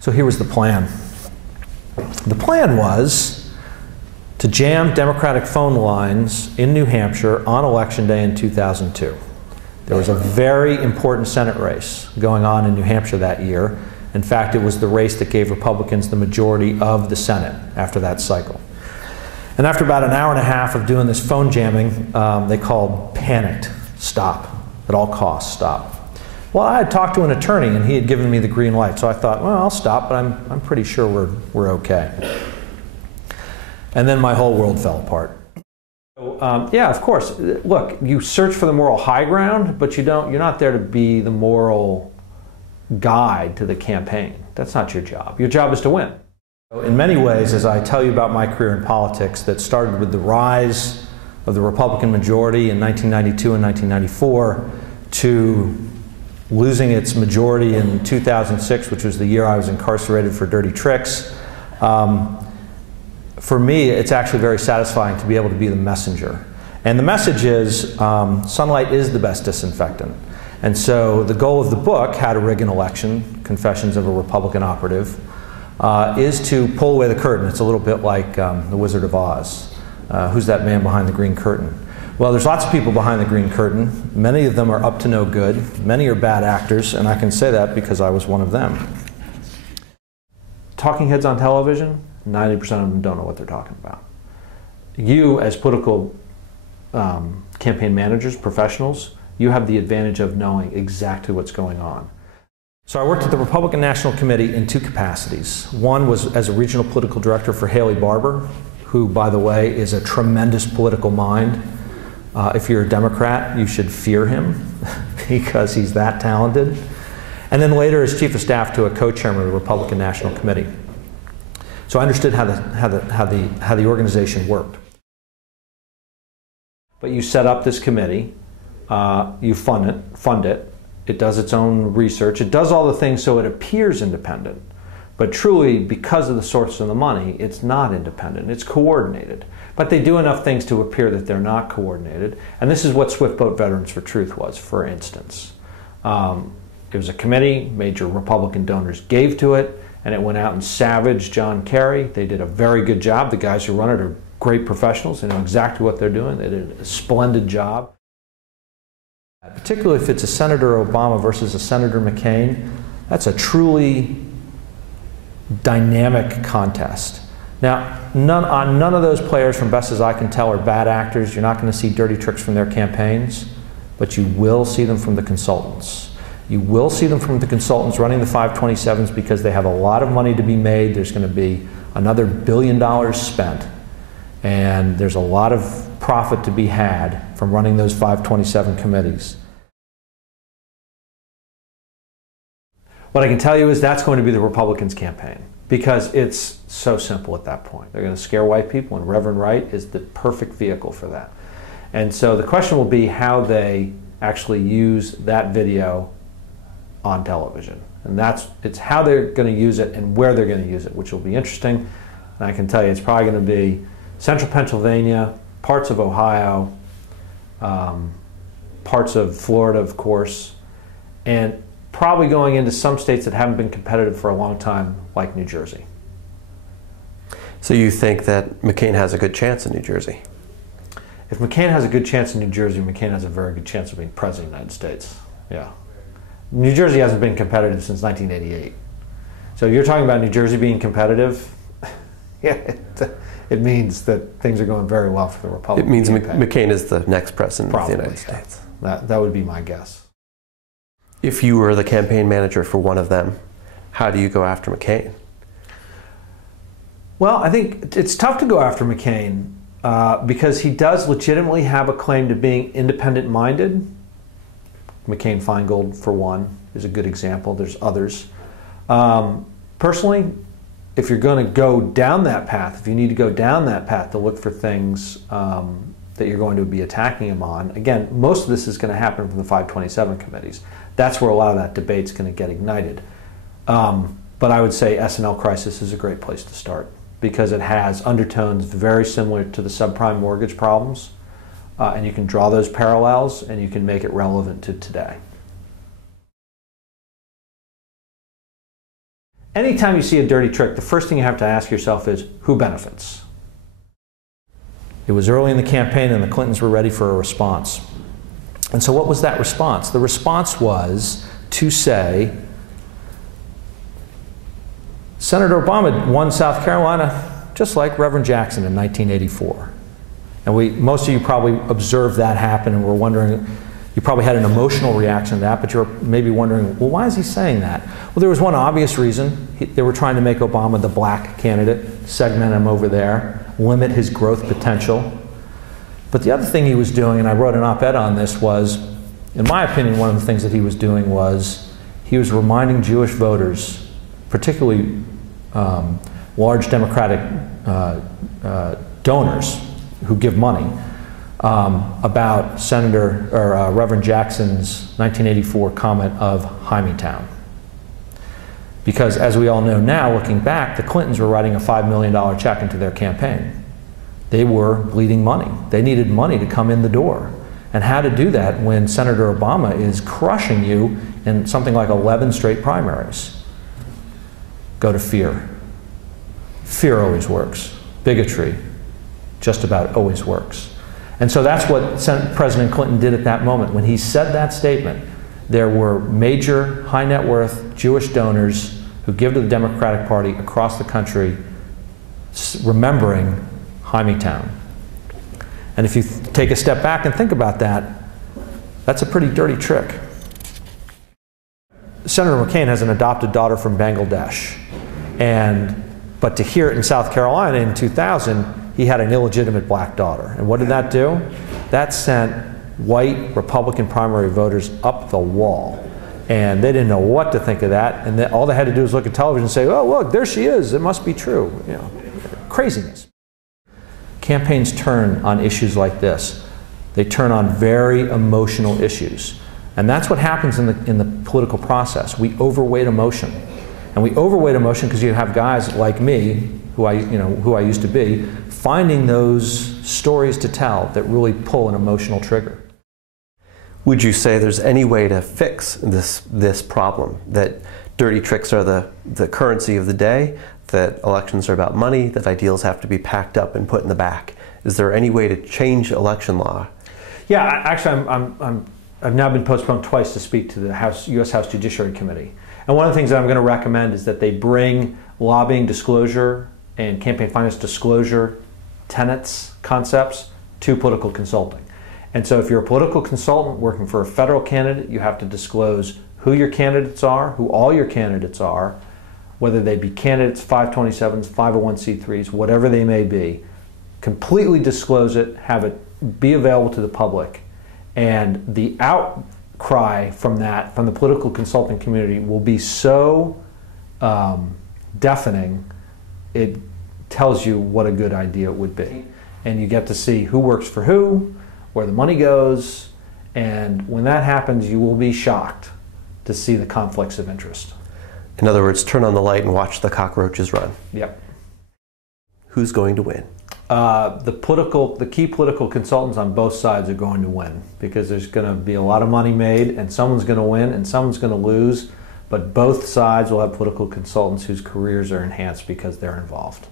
So here was the plan. The plan was to jam Democratic phone lines in New Hampshire on Election Day in 2002. There was a very important Senate race going on in New Hampshire that year. In fact, it was the race that gave Republicans the majority of the Senate after that cycle. And after about an hour and a half of doing this phone jamming, they called panicked, stop, at all costs, stop. Well, I had talked to an attorney and he had given me the green light, so I thought, well, I'll stop, but I'm pretty sure we're okay. And then my whole world fell apart. Yeah, of course. Look, you search for the moral high ground, but you're not there to be the moral guide to the campaign. That's not your job. Your job is to win. In many ways, as I tell you about my career in politics, that started with the rise of the Republican majority in 1992 and 1994 to losing its majority in 2006, which was the year I was incarcerated for dirty tricks. For me, it's actually very satisfying to be able to be the messenger. And the message is, sunlight is the best disinfectant. And so the goal of the book, How to Rig an Election, Confessions of a Republican Operative, is to pull away the curtain. It's a little bit like The Wizard of Oz. Who's that man behind the green curtain? Well, there's lots of people behind the green curtain. Many of them are up to no good. Many are bad actors, and I can say that because I was one of them. Talking heads on television, 90% of them don't know what they're talking about. You, as political campaign managers, professionals, you have the advantage of knowing exactly what's going on. So I worked at the Republican National Committee in two capacities. One was as a regional political director for Haley Barbour, who, by the way, is a tremendous political mind. If you're a Democrat, you should fear him because he's that talented. And then later as chief of staff to a co-chairman of the Republican National Committee. So I understood how the organization worked. But you set up this committee, you fund it, it does its own research, it does all the things so it appears independent. But truly, because of the source of the money, it's not independent, it's coordinated. But they do enough things to appear that they're not coordinated. And this is what Swift Boat Veterans for Truth was, for instance. It was a committee, major Republican donors gave to it, and it went out and savaged John Kerry. They did a very good job. The guys who run it are great professionals. They know exactly what they're doing. They did a splendid job. Particularly if it's a Senator Obama versus a Senator McCain, that's a truly dynamic contest. Now, none of those players, from best as I can tell, are bad actors. You're not going to see dirty tricks from their campaigns, but you will see them from the consultants. You will see them from the consultants running the 527s because they have a lot of money to be made. There's going to be another $1 billion spent, and there's a lot of profit to be had from running those 527 committees. What I can tell you is that's going to be the Republicans' campaign because it's so simple at that point. They're going to scare white people, and Reverend Wright is the perfect vehicle for that. And so the question will be how they actually use that video on television. And it's how they're going to use it and where they're going to use it, which will be interesting. And I can tell you it's probably going to be central Pennsylvania, parts of Ohio, parts of Florida, of course, and probably going into some states that haven't been competitive for a long time, like New Jersey. So you think that McCain has a good chance in New Jersey? If McCain has a good chance in New Jersey, McCain has a very good chance of being president of the United States. Yeah. New Jersey hasn't been competitive since 1988. So you're talking about New Jersey being competitive, yeah, it means that things are going very well for the Republican. It means McCain is the next president of the United States. That would be my guess. If you were the campaign manager for one of them, how do you go after McCain? Well, I think it's tough to go after McCain because he does legitimately have a claim to being independent-minded. McCain-Feingold, for one, is a good example. There's others. Personally, if you're going to go down that path, if you need to go down that path to look for things that you're going to be attacking him on, again, most of this is going to happen from the 527 committees. That's where a lot of that debate's going to get ignited. But I would say S&L crisis is a great place to start because it has undertones very similar to the subprime mortgage problems. And you can draw those parallels and you can make it relevant to today. Anytime you see a dirty trick, the first thing you have to ask yourself is, who benefits? It was early in the campaign and the Clintons were ready for a response. And so what was that response? The response was to say, Senator Obama won South Carolina just like Reverend Jackson in 1984. And most of you probably observed that happen and were wondering, you probably had an emotional reaction to that, but you're maybe wondering, well, why is he saying that? Well, there was one obvious reason. They were trying to make Obama the black candidate, segment him over there, limit his growth potential. But the other thing he was doing, and I wrote an op-ed on this, was, in my opinion, one of the things that he was doing was he was reminding Jewish voters, particularly large Democratic donors who give money, about Reverend Jackson's 1984 comment of Hymietown. Because as we all know now, looking back, the Clintons were writing a $5 million check into their campaign. They were bleeding money. They needed money to come in the door. And how to do that when Senator Obama is crushing you in something like 11 straight primaries? Go to fear. Fear always works. Bigotry just about always works. And so that's what President Clinton did at that moment. When he said that statement, there were major high net worth Jewish donors who give to the Democratic Party across the country remembering Hymietown. And if you take a step back and think about that, that's a pretty dirty trick. Senator McCain has an adopted daughter from Bangladesh. But to hear it in South Carolina in 2000, he had an illegitimate black daughter. And what did that do? That sent white Republican primary voters up the wall. And they didn't know what to think of that. And all they had to do was look at television and say, oh, look, there she is. It must be true. You know, craziness. Campaigns turn on issues like this. They turn on very emotional issues. And that's what happens in the political process. We overweight emotion. And we overweight emotion because you have guys like me, who I used to be, finding those stories to tell that really pull an emotional trigger. Would you say there's any way to fix this problem, that dirty tricks are the currency of the day, that elections are about money, that ideals have to be packed up and put in the back? Is there any way to change election law? Yeah, actually, I've now been postponed twice to speak to the U.S. House Judiciary Committee. And one of the things that I'm going to recommend is that they bring lobbying disclosure and campaign finance disclosure tenets, concepts, to political consulting. And so if you're a political consultant working for a federal candidate, you have to disclose who your candidates are, who all your candidates are, whether they be candidates, 527s, 501c3s, whatever they may be. Completely disclose it, have it be available to the public. And the outcry from that, from the political consulting community, will be so deafening, it tells you what a good idea it would be. And you get to see who works for who, where the money goes, and when that happens, you will be shocked to see the conflicts of interest. In other words, turn on the light and watch the cockroaches run. Yep. Who's going to win? The key political consultants on both sides are going to win, because there's going to be a lot of money made, and someone's going to win and someone's going to lose, but both sides will have political consultants whose careers are enhanced because they're involved.